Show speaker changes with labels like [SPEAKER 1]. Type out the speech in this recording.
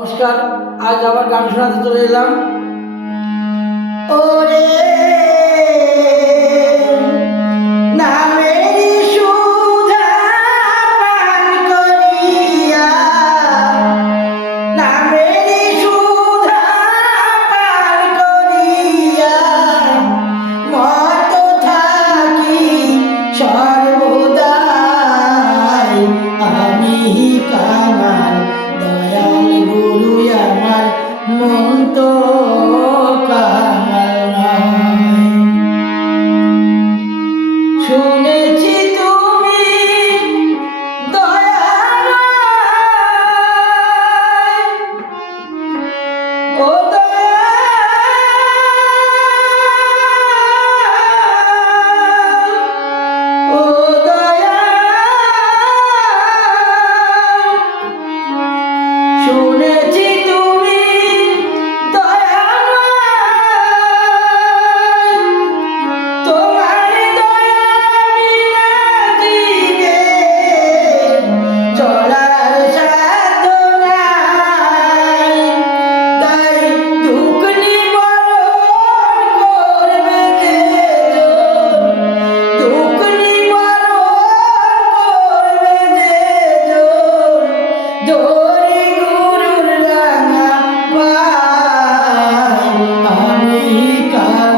[SPEAKER 1] নমস্কার আজ আবার গান শোনাতে চলে এলাম। ওরে নামেরই সুধা পান আমি কা